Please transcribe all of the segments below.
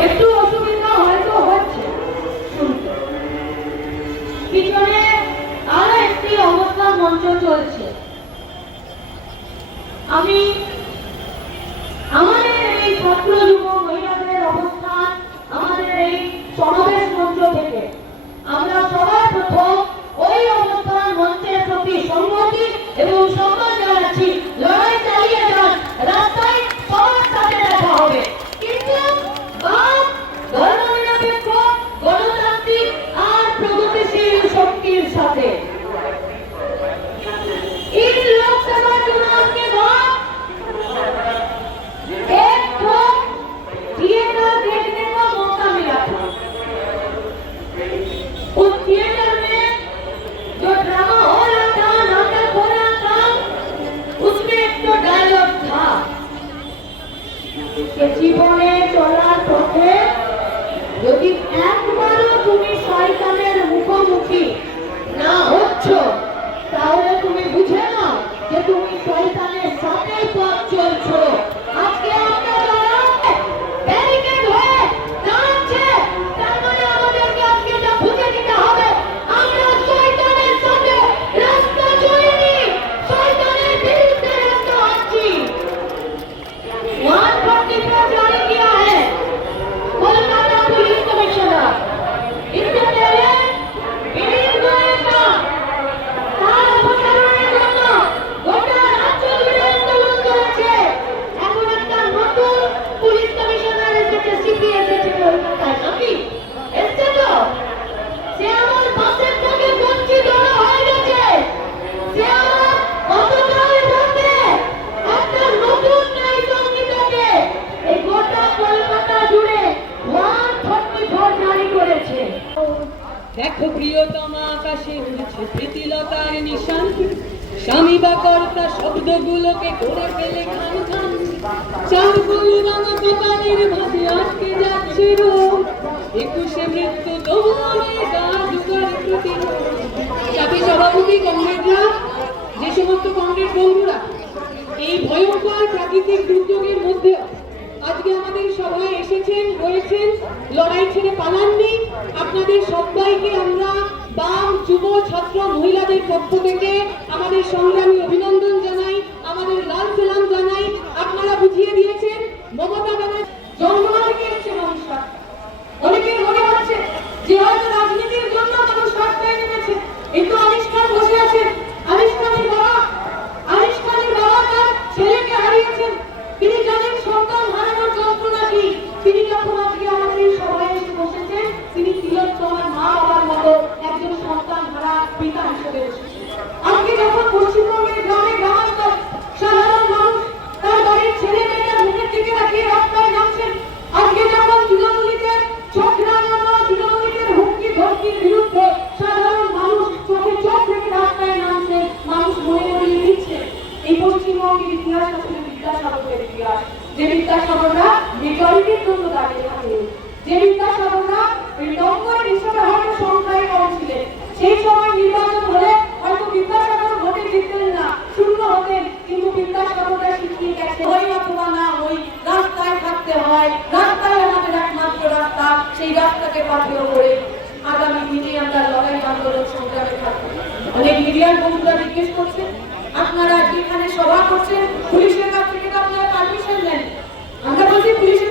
একটু পক্ষ থেকে আমাদের সঙ্গে আগামী দিনে আমরা লড়াই আন্দোলন সংগ্রামে অনেক মিডিয়ার বন্ধুরা জিজ্ঞেস করছে, আপনারা এখানে সভা করছেন? পুলিশের কাছ থেকে তো আপনারা পারমিশন নেন? আমরা বলছি, পুলিশের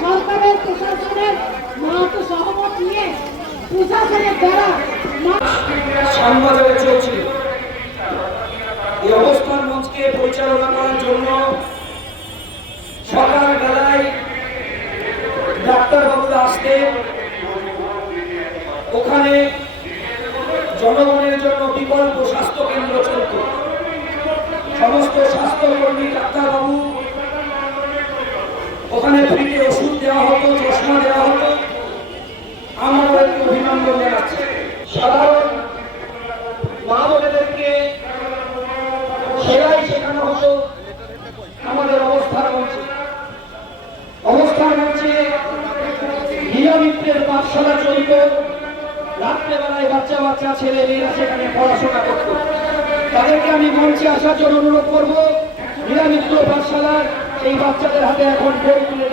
সরকারের প্রশাসনের মহাতো সহমত নিয়ে প্রশাসনের দ্বারা সম্ভব চলছিল তাদেরকে আমি মঞ্চে আসার জন্য অনুরোধ করব, নিরামিত্র পাঠশালার এই বাচ্চাদের হাতে এখন বই তুলে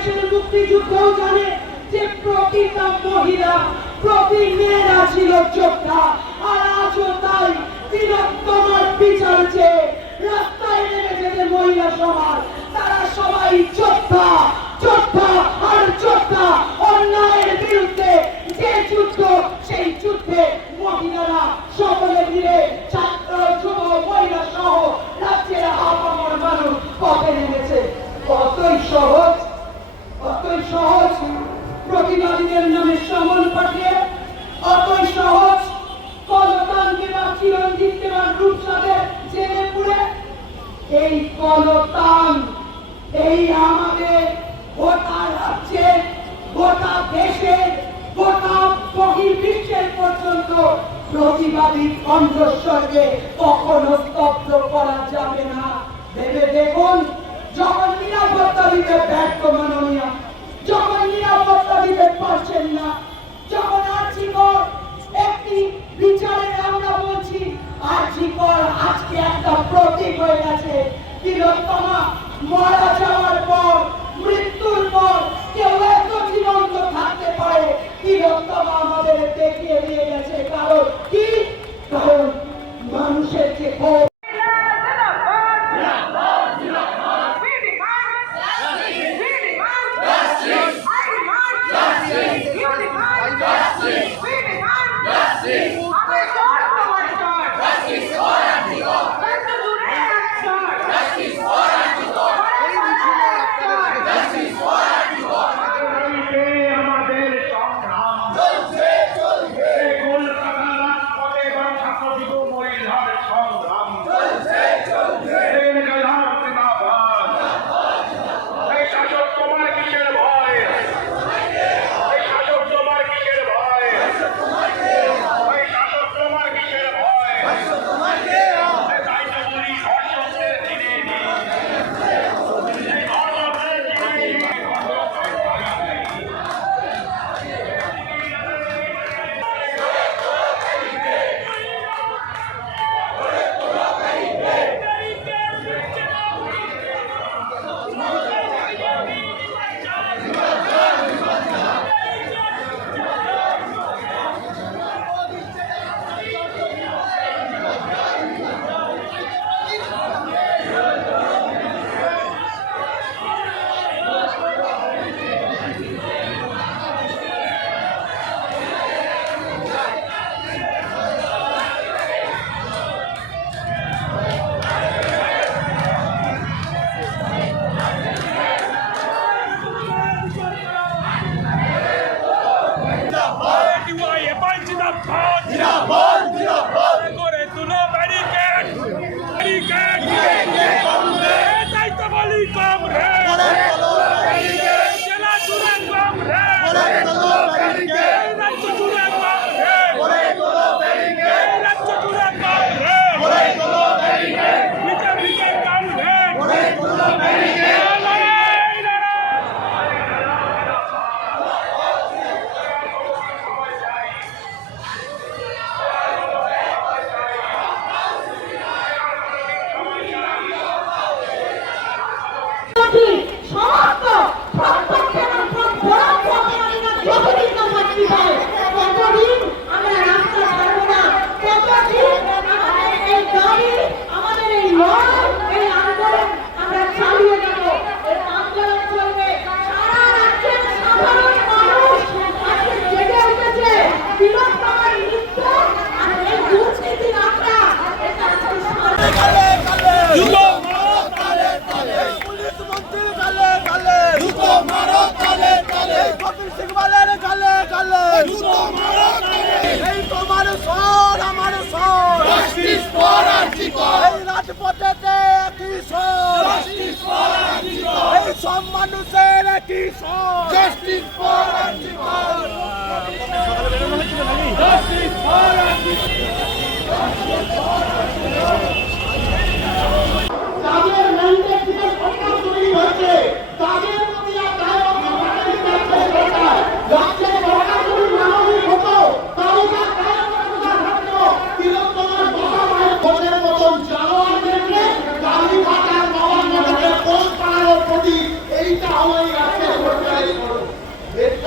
বাংলাদেশের মুক্তিযুদ্ধও জানে যে প্রতিটা মহিলা, প্রতি মেয়েরা ছিল যোদ্ধা। আর আজও তাই তিলোত্তমার বিচার চেয়ে রাস্তায় নেমেছে যে মহিলা সমাজ, তারা সবাই যোদ্ধা যোদ্ধা আর যোদ্ধা। অন্যায়ের বিরুদ্ধে যে যুদ্ধ, সেই যুদ্ধে মহিলারা সকলে মিলে ছাত্র, যুব, মহিলা সহ রাজ্যের আপামর মানুষ পথে নেমেছে। কতই সহজ অতই সহজ প্রতিবাদীদের নামে সমন পাঠিয়ে, অতই সহজ কলতানকে বা চিরঞ্জিতকে বা রূপসাদের জেলে পুড়ে এই কলতান, এই আমাদের গোটা রাজ্যের গোটা দেশের গোটা বহির্বিশ্বের পর্যন্ত প্রতিবাদী কণ্ঠস্বরকে কখনো স্তব্ধ করা যাবে না। ভেবে দেখুন যখন নিরাপত্তা দিতে ব্যর্থ মাননীয়, যখন নিরাপত্তা দিতে পারছেন না, যখন আর্থিকর একটি বিচারে আমরা বলছি, আর্থিকর আজকে একটা প্রতীক হয়ে গেছে। তিলোত্তমা মারা যাওয়ার পর, মৃত্যুর পর কেউ এত জীবন্ত থাকতে পারে তিলোত্তমা আমাদের দেখিয়ে দিয়ে গেছে কারণ কি? কারণ মানুষের যে সব মানুষের একই justice for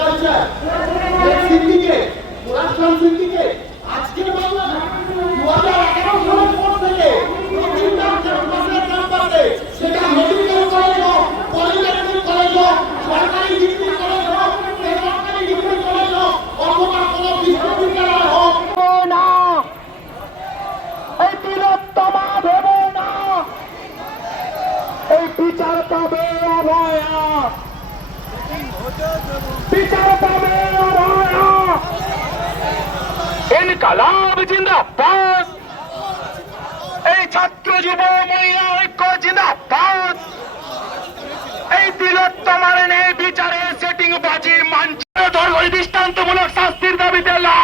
culture syndicate Murad Khan syndicate ইনকালাব জিন্দাবাদ। এই ছাত্র যুব মহিলা ঐক্য জিন্দাবাদ। এই তিলোত্তমার নেই বিচারে সেটিং বাজি মানছে। দৃষ্টান্তমূলক শাস্তির দাবিতে লা